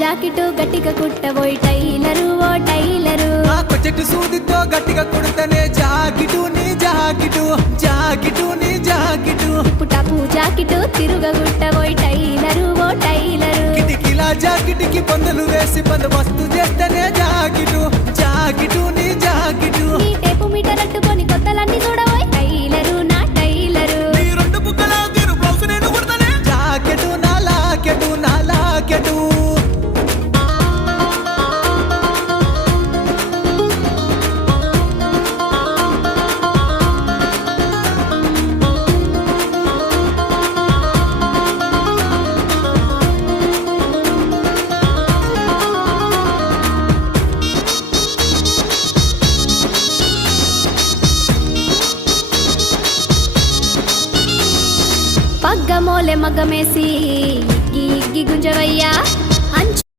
jacket గట్టిగా కుట్టబోయి tailor ఓ tailor నా కొచ్చెట్టు సూదితో గట్టిగా కుడతనే జాకెటు నీ జాకెటు జాకెటు నీ జాకెటు పుటాపు జాకెటు తిరుగ కుట్టబోయి టైలరు ఓ టైలరు కిటికీల జాకెట్కి పందులు వేసి బందోబస్తు చేస్తేనే జాకెటు జాకెటు నీ జాకెటు నీ టేపు మీటర్ అట్టుకొని కొత్తలన్నీ చూడబోయి టైలరు నా టైలరు నీ రెండు బుగ్గల తీరు బ్లౌజ్ నేను కుడతనే జాకెటు నా లాకెటు నా లాకెటు పగ్గమోలే మగ్గమేసి ఇగ్గి ఇగ్గి గుంజవయ్యా